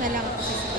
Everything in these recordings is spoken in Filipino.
na lang ako sa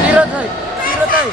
Tiro tayo. Tiro tayo.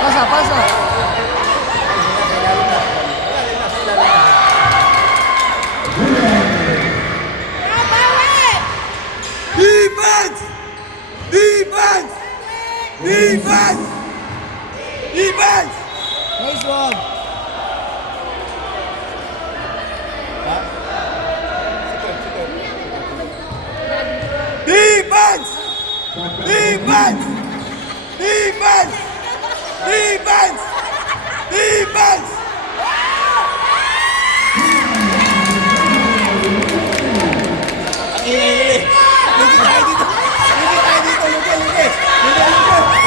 Pasa, pasa. Defense! Defense! Defense! Defense! Nice one. Defense! Defense! Defense! Defense! Defense! Ang ingay. Lugi tayo dito. Lugi tayo dito. Lugi, lugi. Lugi, lugi.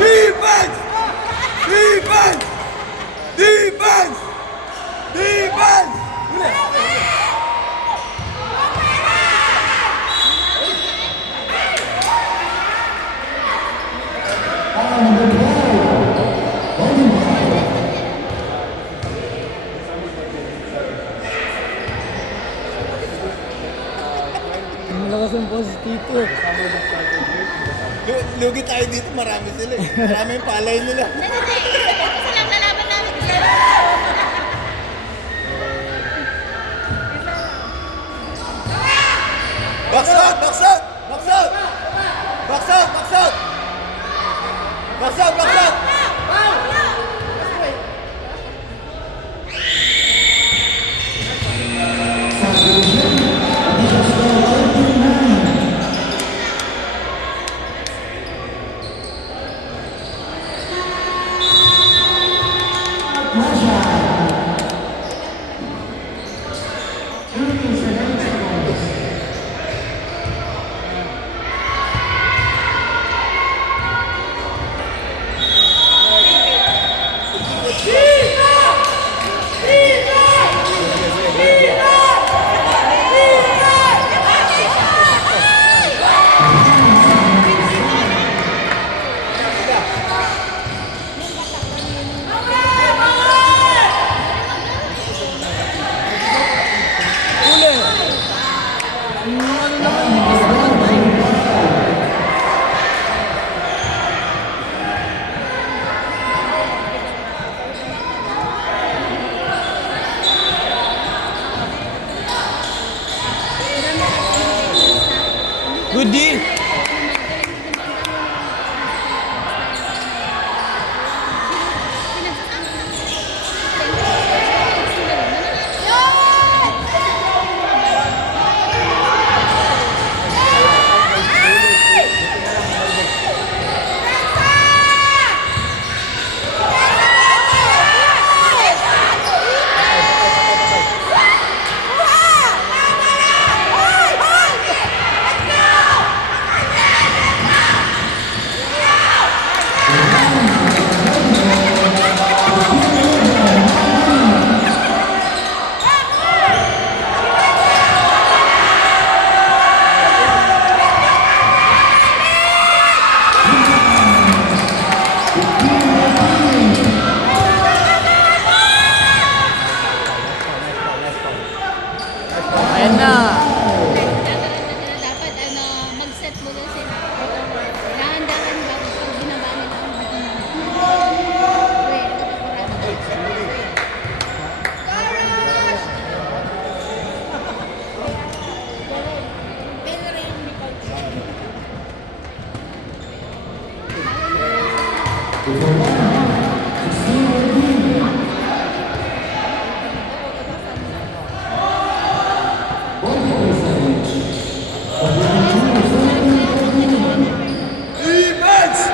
Defense! Defense! Defense! Defense! Malakas ang poses dito. Lugi tayo dito. Marami sila eh. Marami yung palay nila. Box out! Box out! Box out! Box out! Box out! Box out! Box out! Defense!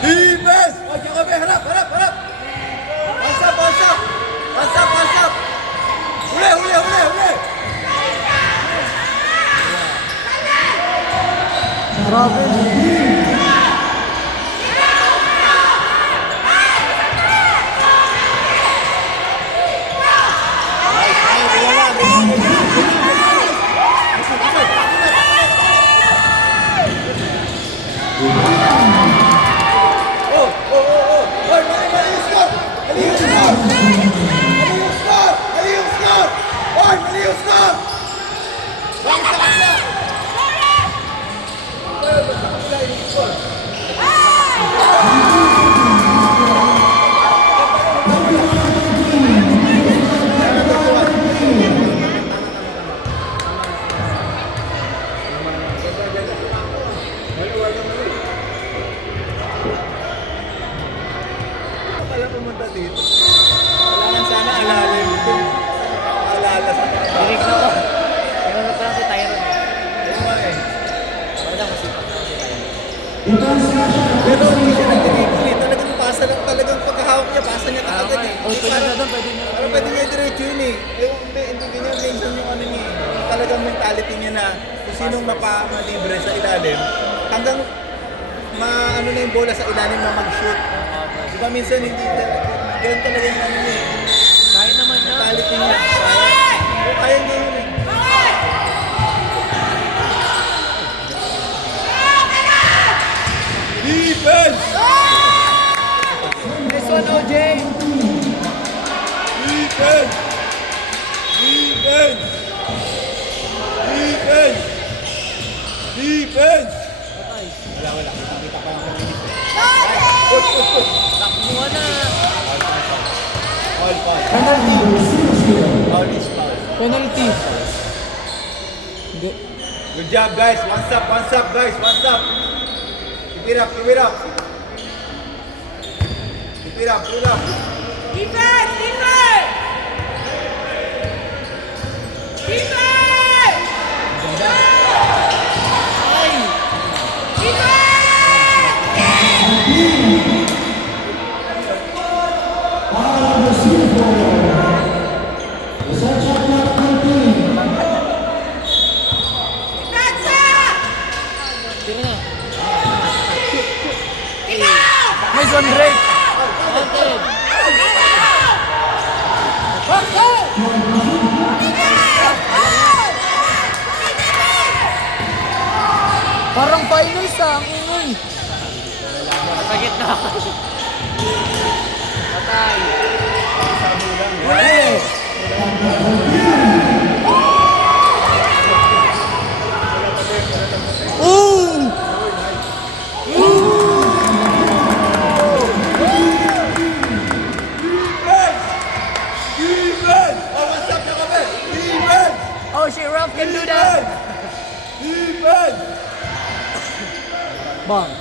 Defense! Huwag yung kami, harap, harap, harap! Pass up, pass up! Pass up, pass up! Huli, huli, huli, huli! Grabe. Oh, oh, oh, oh! Hoy, mali yung score! Mali yung score! Mali yung score! Mali yung score! Hoy, mali yung score! Bakit sa kanila? Sa kanila yung score. Pala pumunta dito. Kailangan sana alalim ito. Alala sa mga. Direct na ko. Meron na pala si Tyron. Ayun nga eh. Wala, masipag na si Tyron. Pero hindi siya nag-dribble eh. Talagang pasa lang, talagang pagkahawak niya, pasa niya kaagad eh. Oh, pwede na doon, pwede na. Pero pwede niya diretso yun eh. Hindi ganyan, minsan yung ano niya eh. Talagang mentality niya na kung sinong mapamalibre sa ilalim, hanggang ano na yung bola sa ilalim na mag-shoot. Di ba minsan hindi ganyan talaga yung ano niya eh. Kaya naman niya. Mentality niya. Kaya niya yun eh. Defense! This one, OJ. Defense! Defense! Defense! Defense! Wala. Kita pa lang sa minute. Takbo na. Foul. Penalty. Foul is foul. Penalty. Hindi. Good job guys. One stop guys. One stop. Keep it up. Keep it up. Defense! Defense! Defense! Tira na. Nice one, Drake. Wanted. Parang finals ang ingay. Sa gitna. Patay. Huli! Defense! Oh, one stop na kami. Defense! Oh, shit, Ralph can do that. Defense! Bang.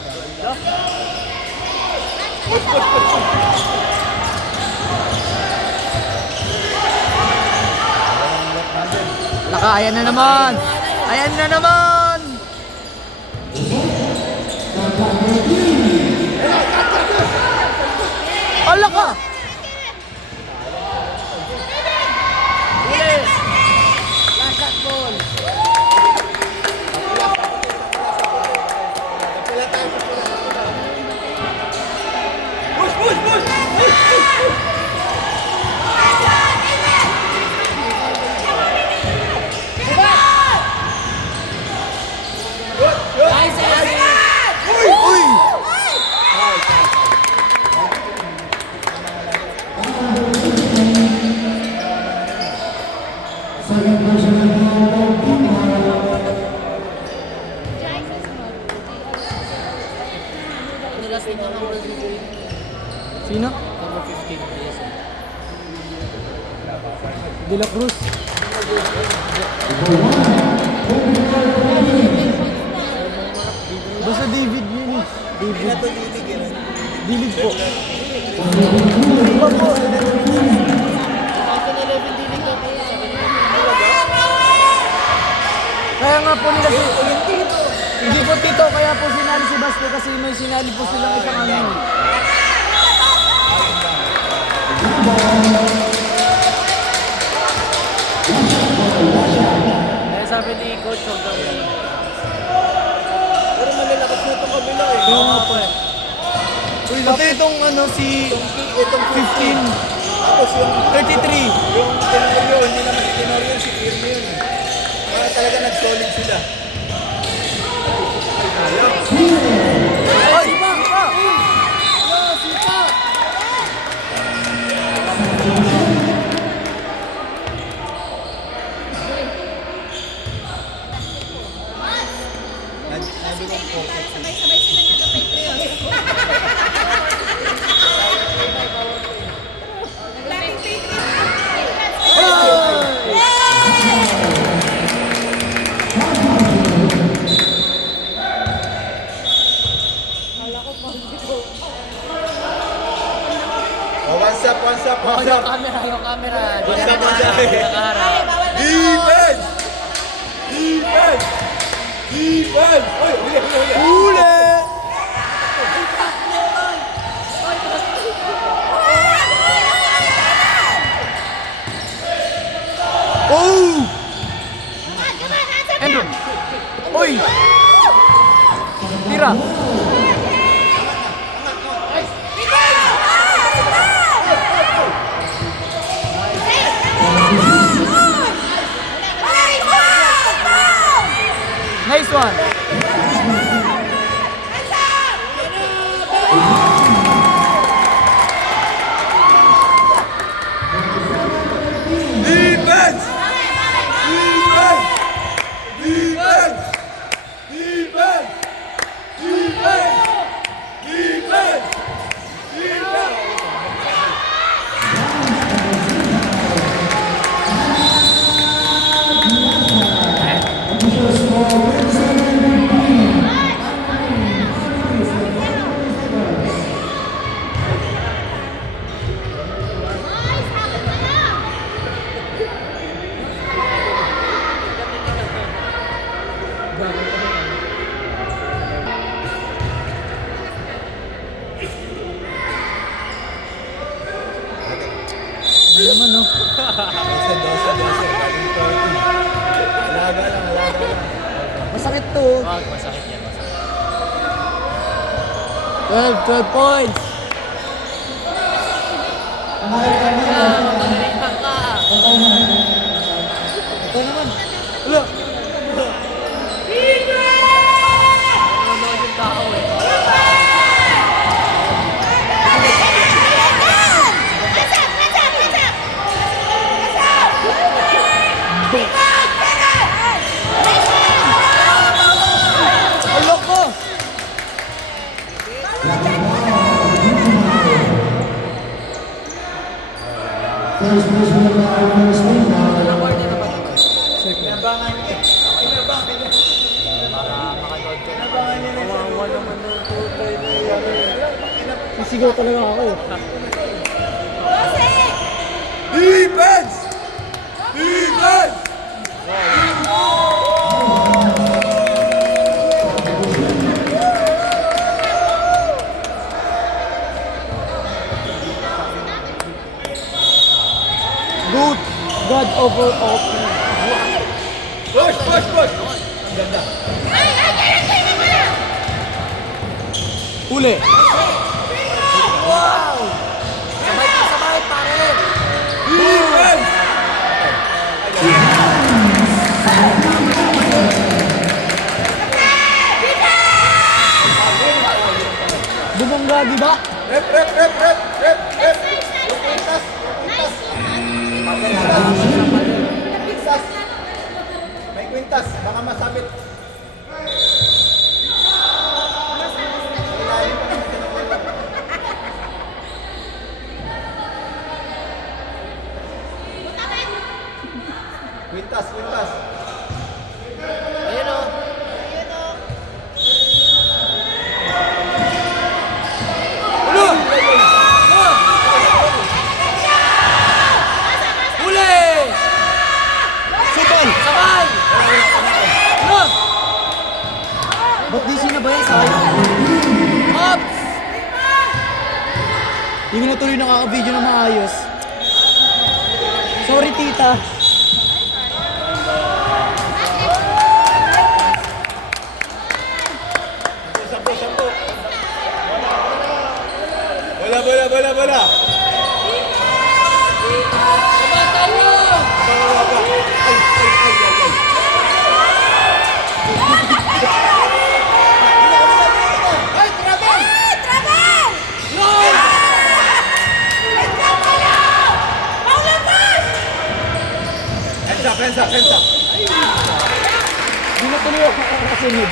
Laka, ayan na naman. Ayan na naman. Ala ka. Push! Uy! Sino? Number 15. De La Cruz. Basta David yun eh. Hindi na to liligin. Dilig po. 2011 dinig daw po. Sabi nila. Kaya nga po nila si... Hindi po tito, kaya po sinali si Baste kasi may sinali po silang isang ano. Kaya sabi ni Coach, huwag daw yan. Pero malalakas na itong kabila eh. Kaya nga po eh. Pati itong ano si... Itong 15. Tapos yung 33. Yung Tenorio, hindi naman si Tenorio, si Firme yun. Kaya talaga nag-solid sila. Ay! Sipa! Nabilong po. Sabay-sabay sila nag-Patriot. Oh, one stop. Yung camera, yung camera. Di Basta na mo siya nakaharap, eh. di nakaharap. Defense! Defense! Defense! Uy, huli! Huli! Oh! Andrew! Uy! Tira! Nice one! Defense! Defense! Defense! Defense! Defense! Defense! Ano naman, no? Dosa. Galing 40. Alaga lang. Masakit to. Wag, masakit yan. Masakit. 12 points! Magaling ka. Ito naman. Wala! Nanonood yung tao eh. Alok ko! Inabangan niya. Kawawa naman ng tutay na yan. Sisigaw talaga ako. Defense! Defense! Good! God over all. Push! Ganda. Huli! Wow! Sabay pare! Defense! Bumangga, di ba? Rep! Quintas! May kwintas, baka masabit. Ilalim pa naman siya ng ulo. Kwintas. Ayun o. Ulo! Hindi ko na tuloy nakaka-video na maayos. Sorry, tita. Sampo. Bola. Hands up. Hindi na tuloy ako nakakasunod.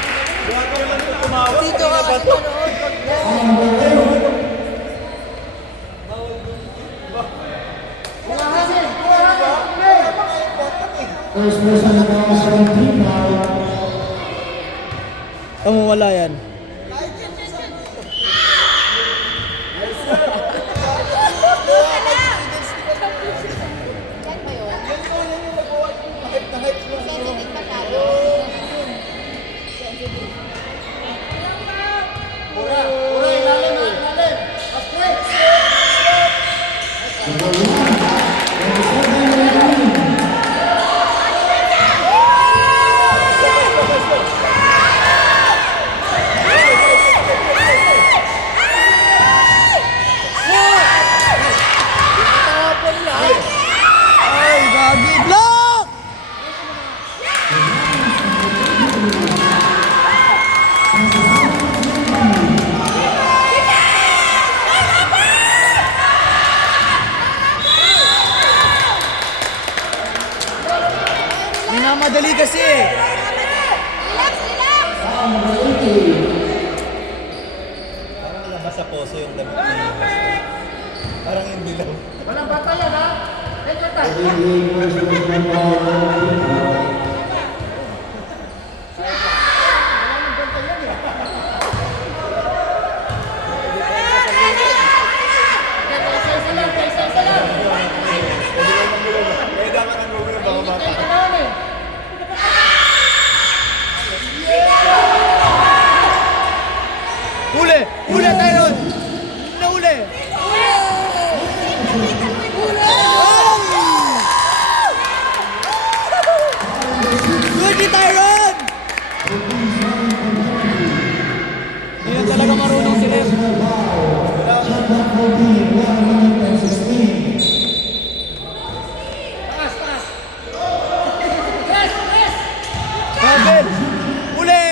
Dito ka kasi manood. Wala yan. Ay, gagi. Block! Minamadali kasi eh. Parang nalabas sa poso yung damit niya. Parang yung dilaw. Walang batayan ha? Take your time. Pwede ka nang gawin baka bata. Uli, Tyron! Nauli! Good ni Tyron! Hindi na talaga marunong si Lev. Robin! Uli!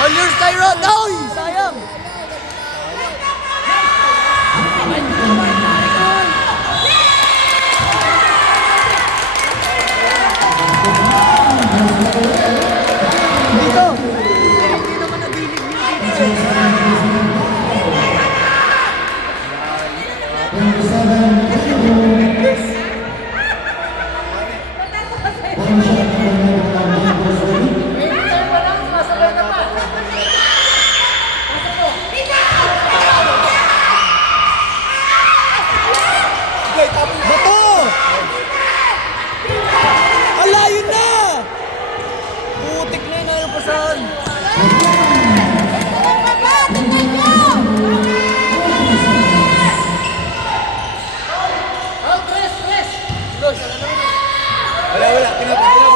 On yours, Tyron! Ay! Sayang! Dito! Hindi naman nabilig yung dito. Bato! Ala, yun na! Putik na yun, ano pa saan? Wala. Tinapos.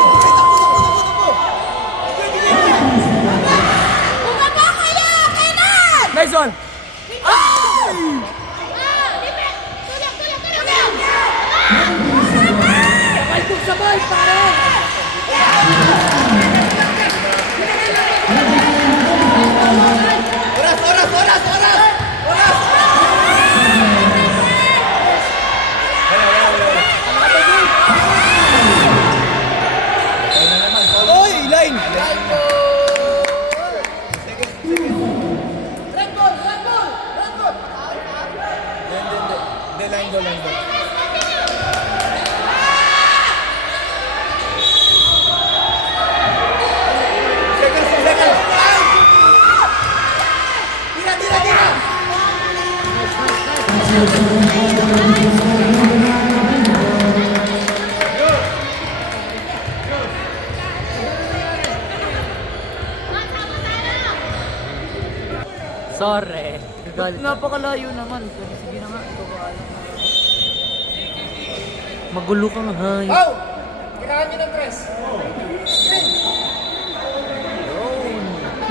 Nice one! Sabay, pare! Oy, line! Line ball. Sorry. Galit. Napakalayo naman. Pero sige na nga, ikaw ba alam. Magulo kang hay. Kailangan nyo ng press.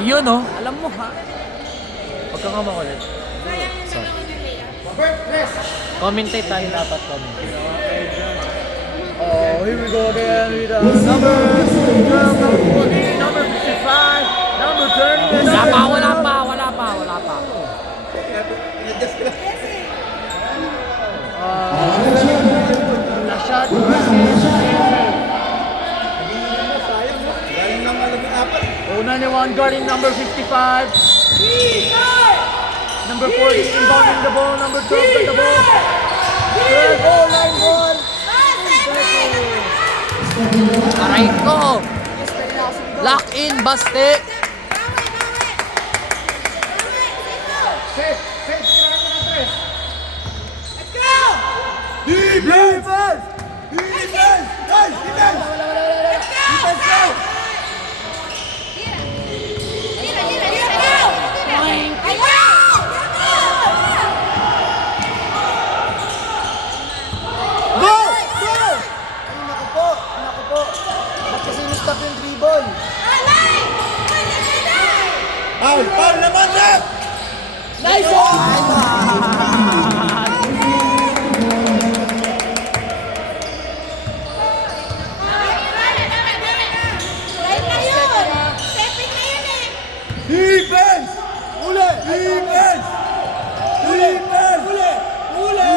Yun oh. Alam mo ha? Huwag ka nga makulit. Sorry. Bert, press. Commentate tayo dapat commentate. Oh, here we go again with number 12, number 14, number 55, number 30, Wala pa. In-adjust ko lang. La shot. Galing lang alam yung apat. Una ni one guarding number 55. Number 40 inbounding the ball. Number 12 got the ball. 12 goal line ball. Aray ko! Lock in, baste! Safe, safe. Defense! Defense! Guys! Defense! Defense now! Go! Go! Ay, naku po. Ba't kasi ni-stop yung dribble? Foul naman na! Nice! Defense! Uli! Defense! Defense! Uli!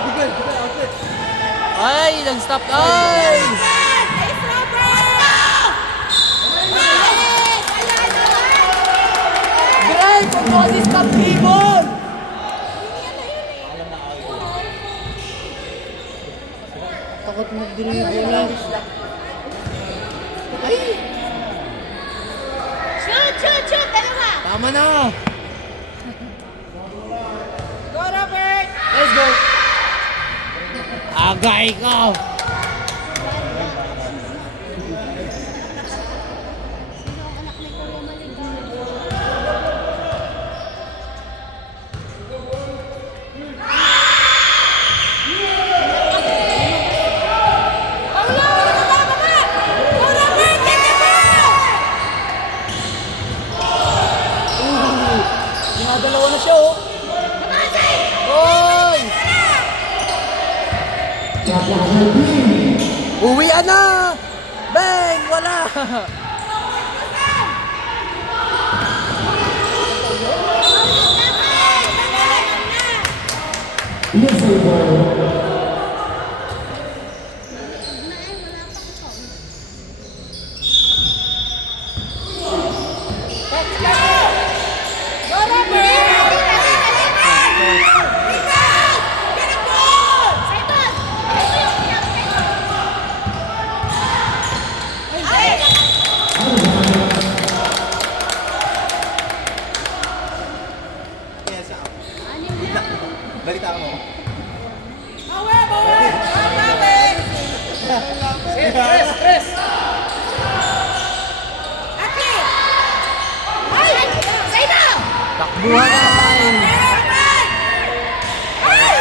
Bigay, outlet. Ay, nag-stop. Ay! Great! Huwag mo kasi stop dribble! Takot mag-dribble. Shoot! Dalawa! Tama na! Go, Robert! Let's go! Agay ko! Sino ang anak ni Kuya Malig? Paulo! Baba! Go, Robert! Get the ball! Dinadalawa na siya oh! Oy! Uwian na! Bang! Wala! Go, Robert! Get a ball! Simon! Yes, balita mo. Press! Takbuhan! Defense! Oy!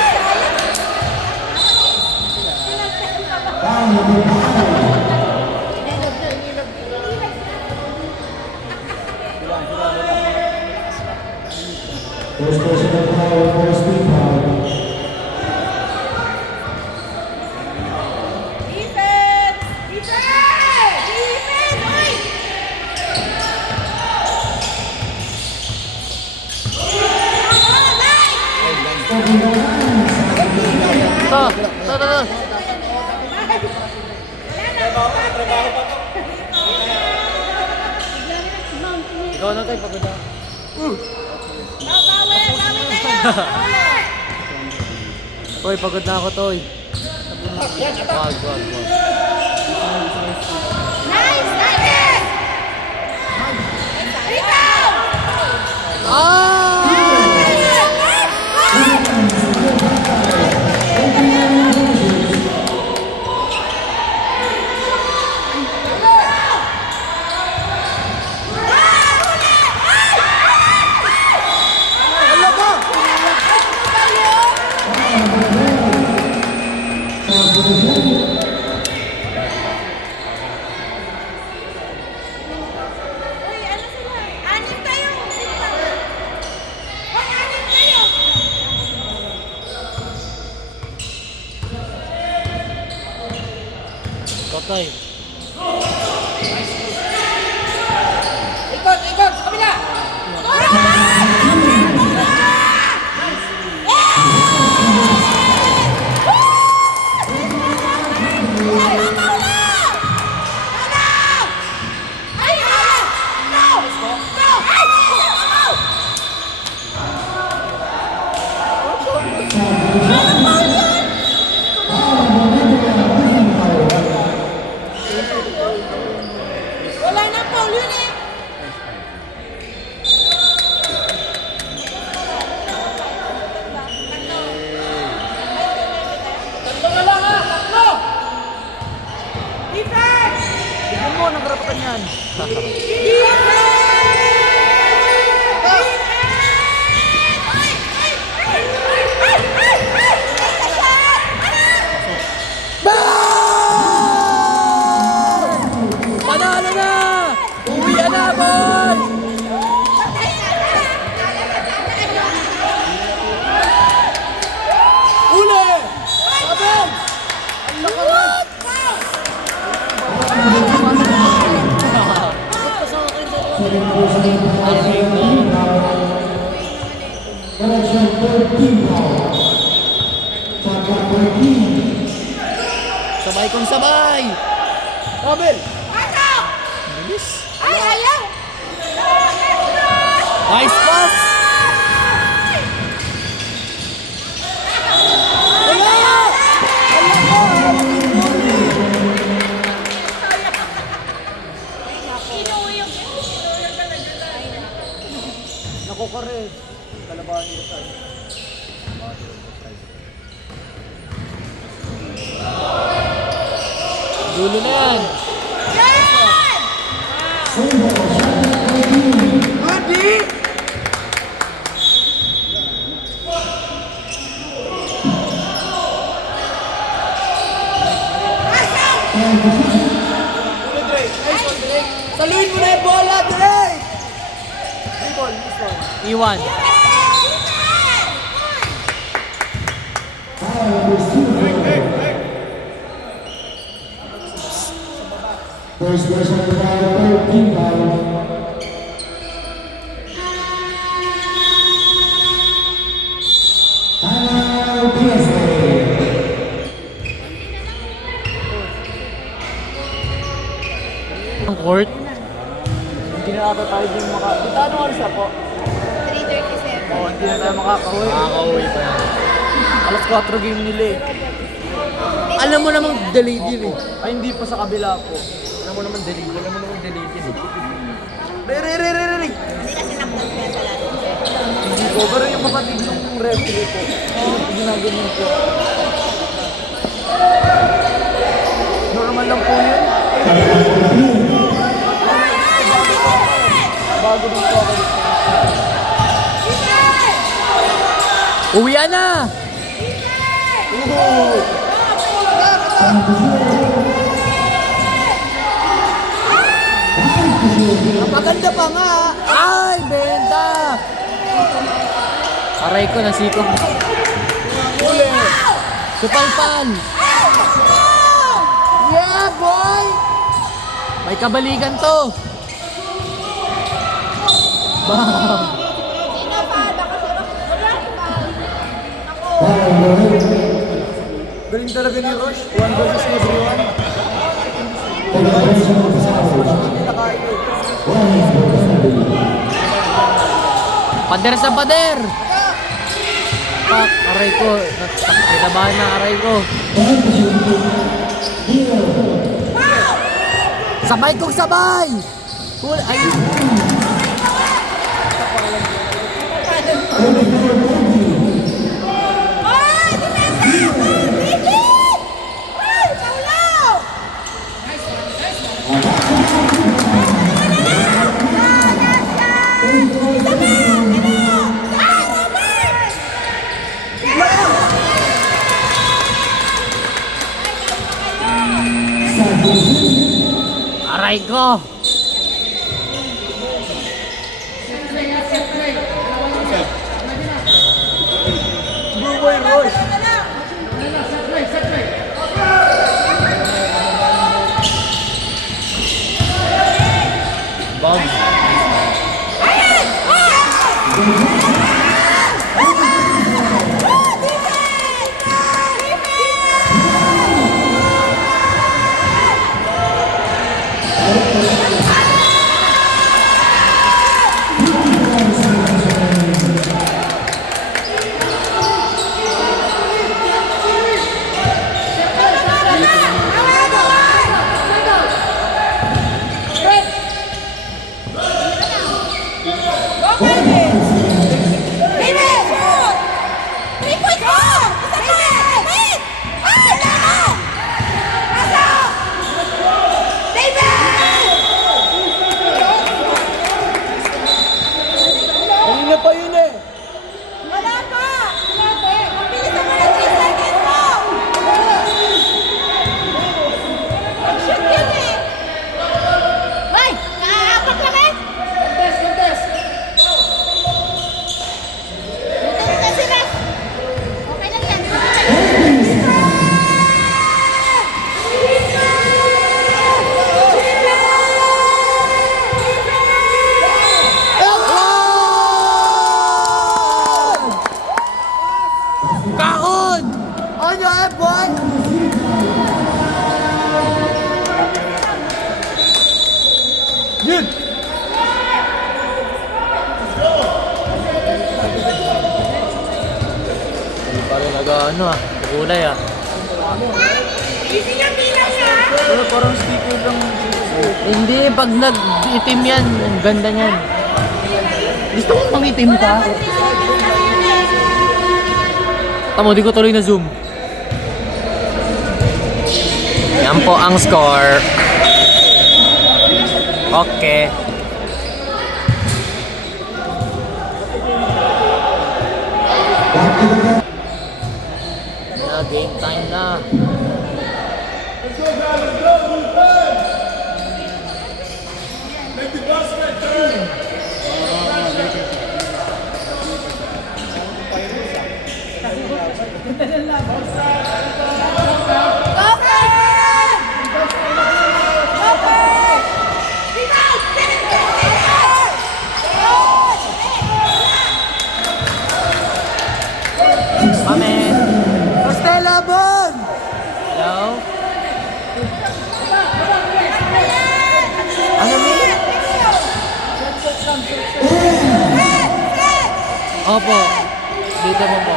Ito. Ikaw na tayo, pagod na. Bawi tayo! Toy, pagod na ako, Toy. Wag. Nice! Rebound! Ah! Wow! time. Ikot, ikot, sa kabila! Wala na Paul yun eh! Tatlo na lang ha! Tatlo! Defense! Tignan mo, nagrapatan yan. Panalo na! Uwi na, boy! Uli! Abel! Sabay kong sabay! Abel! Bilis! Ay, ayaw! Nice pass! Nakokore. Kalabahan nila sa dulo na yan. Adi! Saluhin mo na yung bola, Dre! Iwan. First person to follow, team foul. Timeout, PSA. Ang court. Hindi na ata tayo din Kita ano oras na po? 3:37. Oo, hindi na tayo makakauwi. Makaka-uwi pa yan. Alas 4 game nila eh. Alam mo namang delayed yun eh. Ay, hindi pa sa kabila po. Alam mo naman delayed yun eh. Re! Hindi kasi nakapagpesa sa lahat. Hindi po, pero yung kapatid yung referee po. Ginaganon po. Normal lang po yun. Bago din po ako dito. Uwian na! Maganda pa nga. Ay! Benta! Aray ko, nasiko. Uli. Supalpal! Yeah, boy! May kabalikan to! Bam! Sino pa? Baka sino? Wala pa. Ako. Galing talaga ni Roche. 1 versus everyone. Pader sa pader! Pak, aray ko. Kinabahan na aray ko. Sabay kong sabay! Ay! Ay, depensa! Bigit! Ay, saulaw! Aray ko! Blue boy Roche. Pogs. Ayan! Kanina pa yun eh. Wala pa! Mabilis naman ang 3 seconds mo! Shoot yun eh! May! Nakaapak lang eh! Contest na sila! Okay lang yan! Kahon! On your F, boy! Yun! Parang nag-ano ah. Kulay ah. Easy nga bilang na! Pero parang sticker lang. Hindi, pag nag-itim yan, ang ganda niyan. Gusto mo mangitim ka? Tamo, di ko tuloy na zoom. Yan po ang score. Okay. Na, game time na. Mame. Costela, Bon! Hello? Ano mi? Opo. Dito mo po.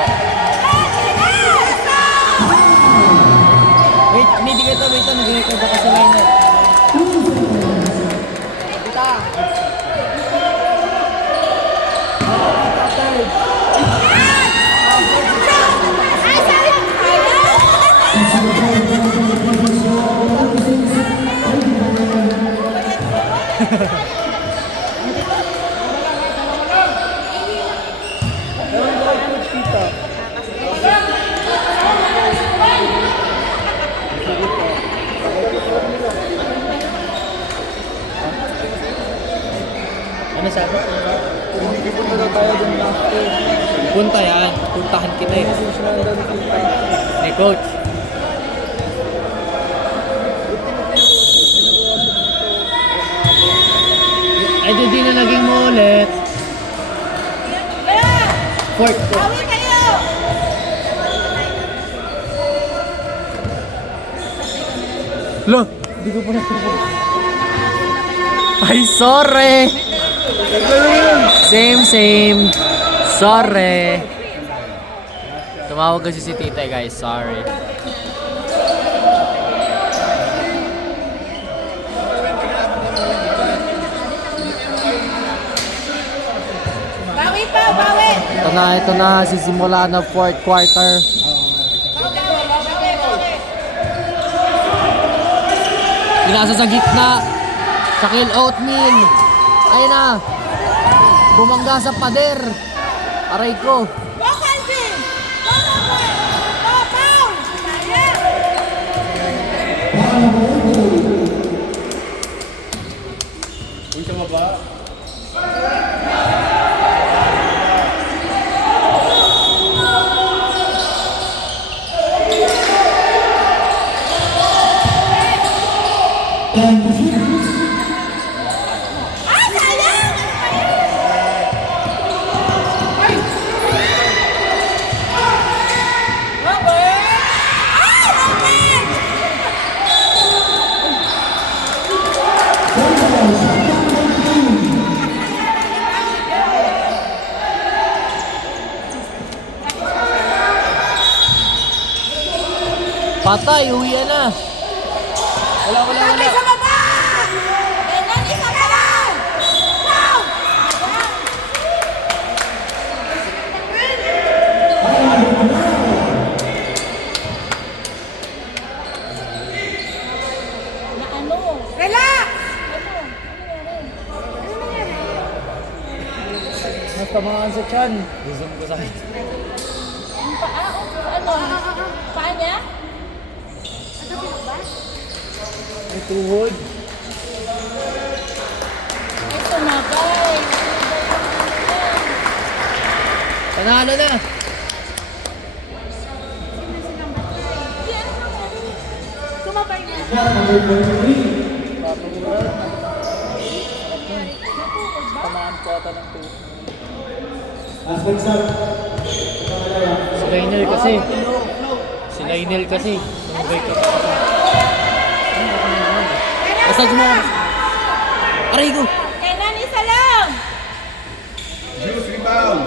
Wait, hindi kita, wait lang. Nag-record ako sa line. Ano sabi? Hindi punta na tayo dun last day. Punta yan. Puntahan kita eh. Susunod na dito. Ni coach. Ay, di na naging mo ulit. Fourth ko. Bawi kayo! Lo! Di ko pa natapos. Ay, sorry! Same. Sorry. Tumawag kasi si tita guys. Sorry. Bawi pa! Bawi! Ito na. Sisimula na fourth quarter. Pinasa sa gitna. Shaquille Oatmeal. Ayun na. Bumangga sa pader. Aray ko. Go, Calvin! Go, Robert! Go, Paul! Sayang! Patay, uwi na. Wala. Patay sa baba! Ganyan, isa pa lang! Go! Na ano? Relax! Ano nangyari? Natamaan sa chan. Zoom ko sa akin. Ang paa? Ano? Paa niya? Ano ba? May tuhod. Ay, sumabay. Panalo na. Hindi, ano nangyari? Sumabay na. Papaguran. Tamaan po ata ng tuhod. Last next up. Si Lionel kasi. Si Lionel kasi. Sumabay ka pa. Massage mo. Aray ko. Kailan isa lang? Juice rebound.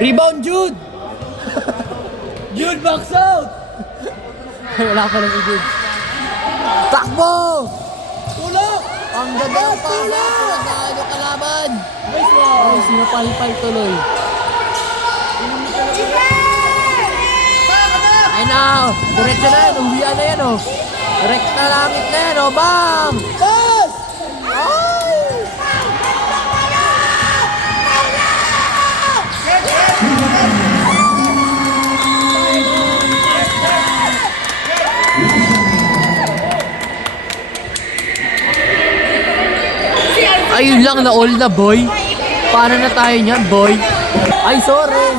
Rebound, Jude! Jude, box out! Wala pa lang si Jude. Takbo! Tulak! Ang ganda ng pasa! Pinagdaan yung kalaban! Nice one! Ay, sinupalpal tuloy. Ay na! Diretso na yan! Uwian na yan, oh! Direct na langit na yan, oh! Bam! Pass! Ayun lang na all na, boy. Paano na tayo niyan, boy? Ay, sorry.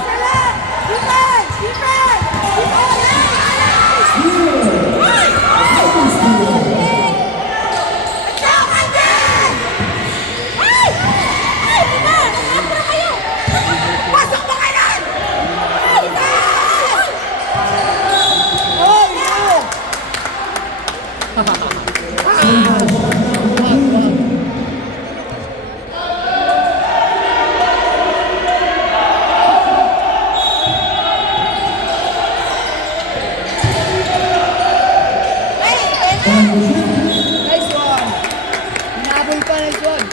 Nice one! Hinabol pa, nice one!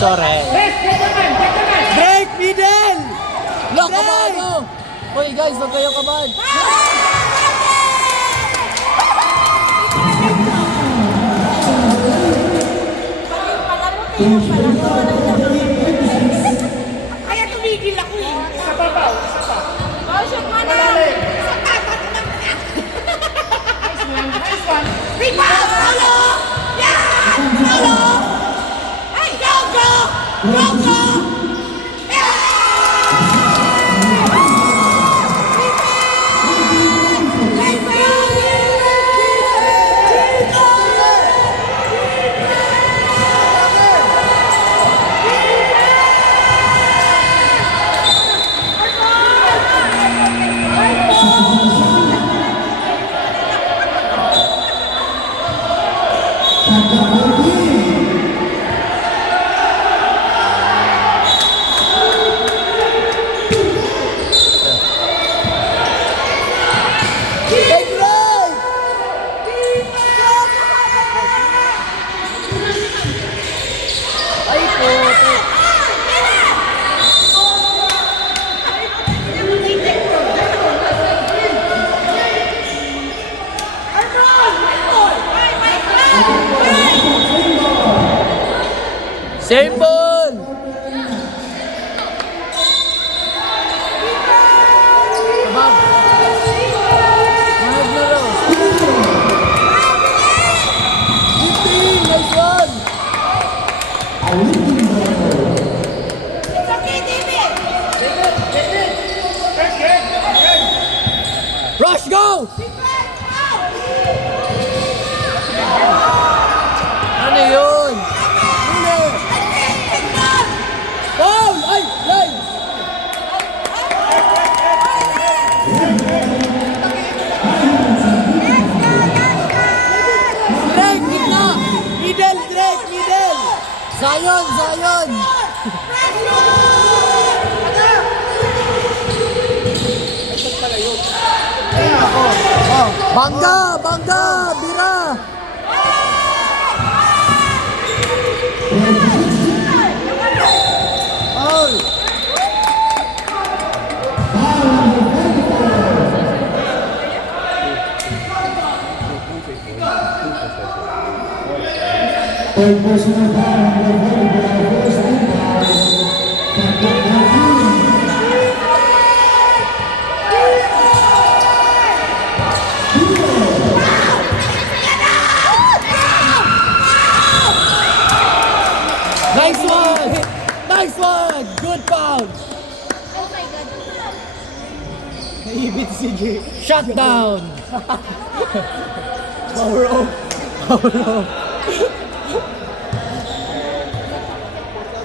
Sorry. Break, middle! Lock, kabado! Hoy, guys, huwag kayong kabad. Kaya tumigil ako eh. Isa pa. Oh, shoot mo na. Isa pa, bato lang na. Nice one. Rebound! Hello! Yan! Hello! Ay, go! Same ball! Abang! Maglaro! 15! Nice one! It's okay, David. Rush, go! Ano yun? Foul! Ay! Line! Drake, gitna! Middle, Drake, middle! Zion! Bangga! Bangga! Bira! Third personal foul on the volleyball. First team foul. Nice one! Nice one! Good foul! Naibit si Jay. Shut down! Power off. Power off.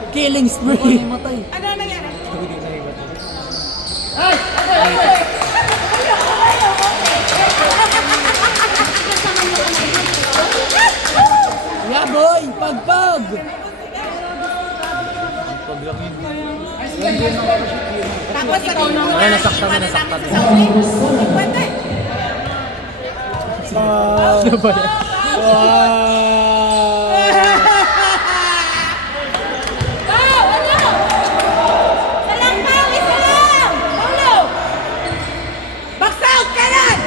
Killing spree. Ano nangyari? Yeah, boy! Pagpag! Tapos sa tingin mo Ay, nasaktan na, nasaktan na. Pwede. Ano ba yan? Wow! Ano? Salang pang! Isa lang! Paulo! Box out! Kanan!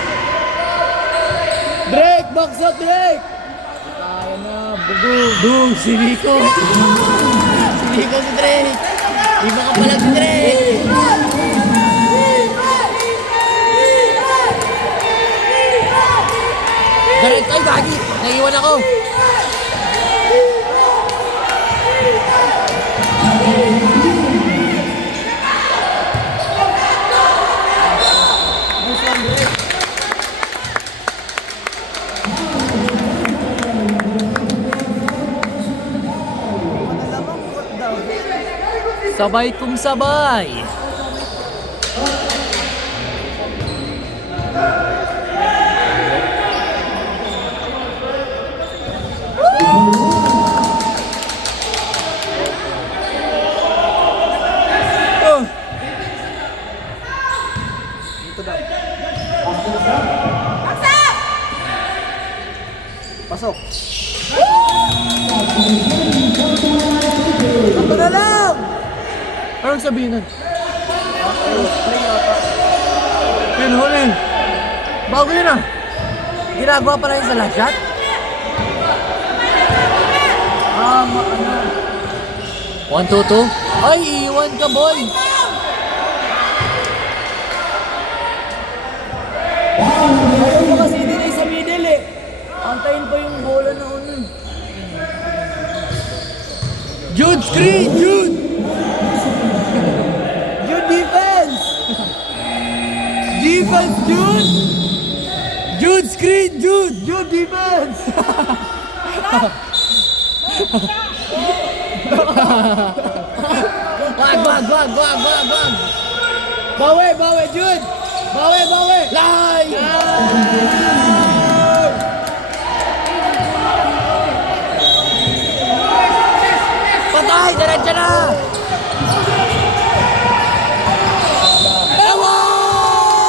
Drake! Box out, Drake! Kaya na, bugong. Boom! Si Rico! Si Rico si Drake! Iba ka pala si Drake! Garrett, ay gagi! Naiiwan ako! Sabay kung sabay! Box out! Pasok. Ito na lang! Anong sabihin nun? Yun, hulin. Bago yun ah. Ginagawa pa rin sa last shot? Ano? 1-2-2? Ay, iwan ka, boy! Ayaw mo kasi dinay sa middle eh. Antayin pa yung bola na uno. Jude, screen! Jude! Good defense! Defense, Jude! Jude, screen! Jude! Good defense! Wag! Bawi, Jude! Bawi! Line! Patay! Diretso na! Ewan!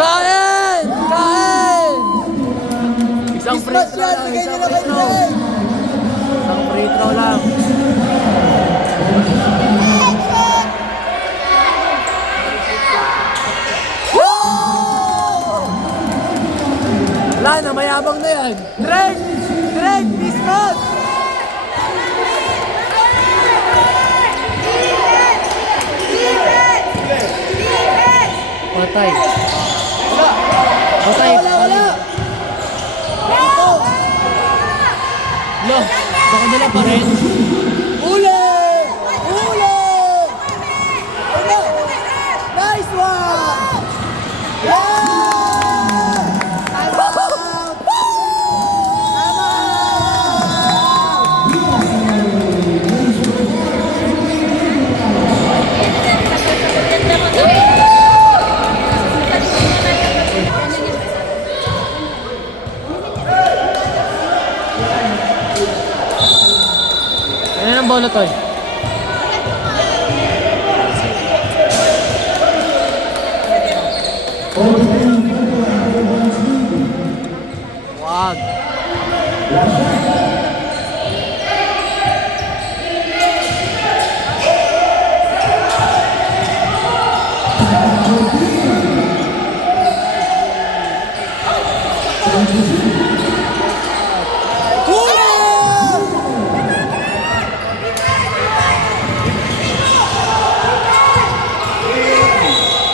Kain! Isang free throw lang, isang free throw. Isang free throw lang. Wala na, mayabang na yan. Drake, mismatch! Patay. Patay. Wala! Lo, sa kanila pa rin. Uli! Ano? Nice one! Yeah! Ano ng bola, Toy? Wag.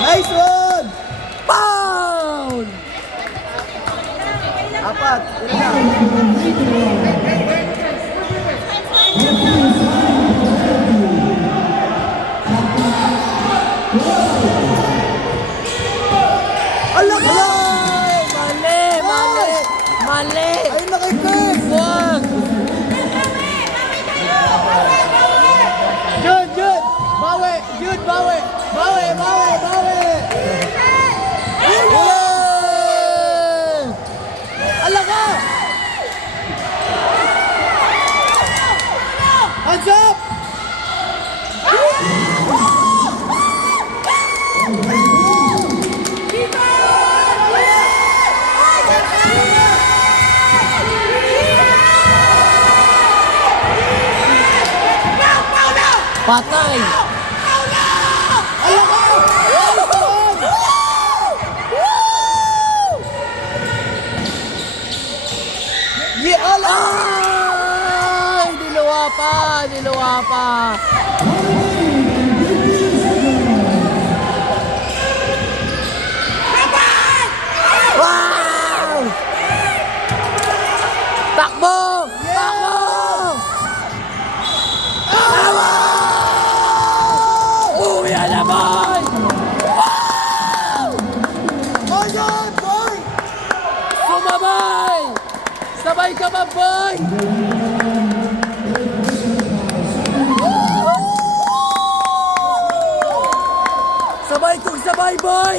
Nice one! Pound! Apat. Yun na. Alam mo! Mali! Mali! Mali! Ay, nakikis! Wag! Jud! Jud! Bawi! Jud! Bawi! Bawi! Bawi! Bawi! Yeah! Alam ka! Hands up! Patay! Yeah, alam! Ay! Niluwa pa! Niluwa pa! Wow! Takbo! Takbo! Takbo! Uwi na naman! Oh, yan, boy! Sumabay! Sabay ka ba, boy? Sabay kong sabay, boy!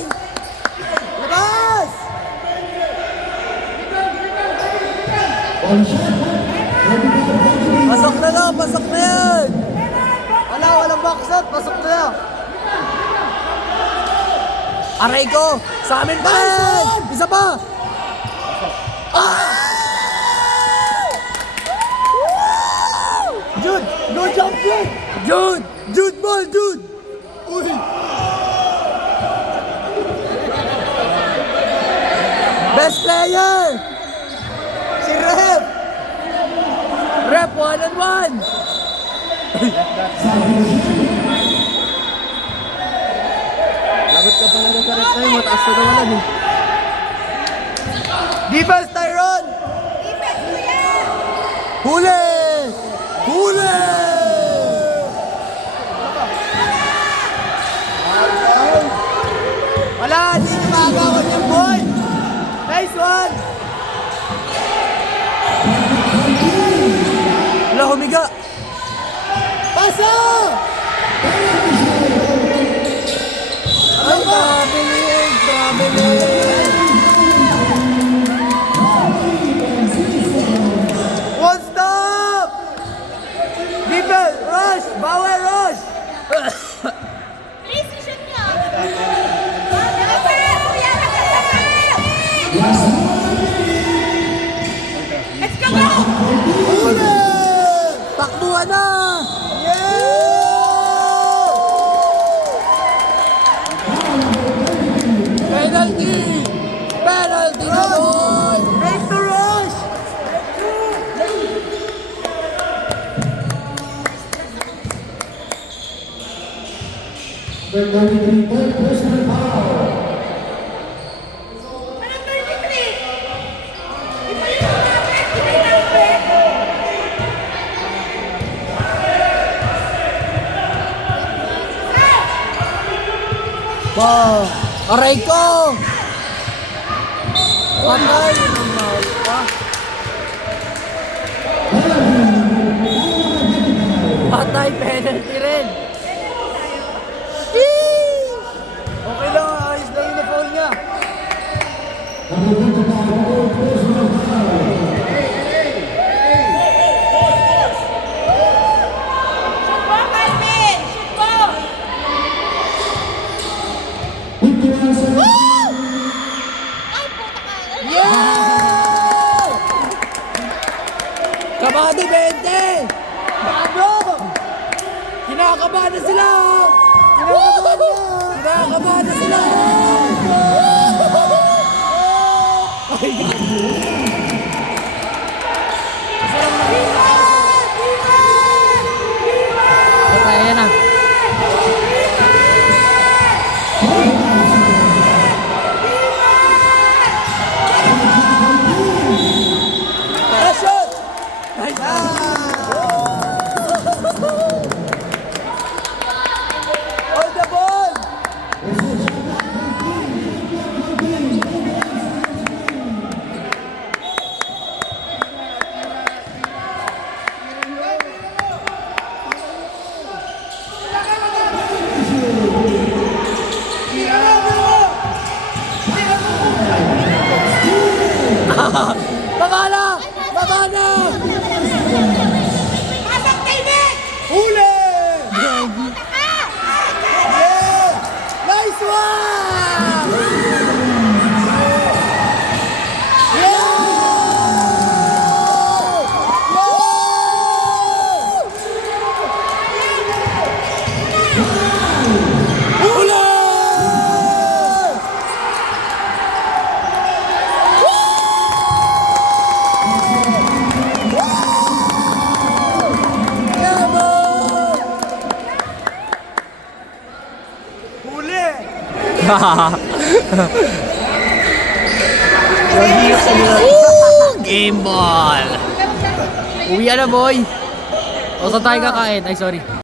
Labas! Pasok na lang! Pasok na yan! Wala, walang box out. Pasok na lang. Aray ko! Sa amin pa! yan! Isa pa! Jud! No jump, Jud! Jude! Jude ball, Jude! Uy! Best player! Si Rep! Rep 1-on-1! Lagot ka pala sa rep na yun. Mataas na naman eh. Defense, Tyron! Huli! Huli! Wala! Hindi niya makagawan yung boy! Nice one! Wala, humiga! Pasa! Ay, traveling! Traveling! One stop! Defense! Rush! Bawi! Rush! Precision niya. Let's go, go! Huli! Takbuhan na! Penalty! Penalty na, boy! Race to rush! The 33rd personal foul. Parang 33. Iba yung number. Iba yung number. Wow! Aray ko! Patay! Normal pa. Patay, penalty rin. Okay lang, ayos lang yung na-foul niya. Shoot mo, Calvin! Shoot mo! 51 seconds. Yeah! Kabado 20! Bago! Kinakabahan na sila! Kinakabahan na sila! Ay, God! Ayan na. Hold the ball! Baba na! Baba na! Pasok, David! Huli! Nice one! Game ball! Uwi na, boy! O, saan tayo kakain? Ay, sorry.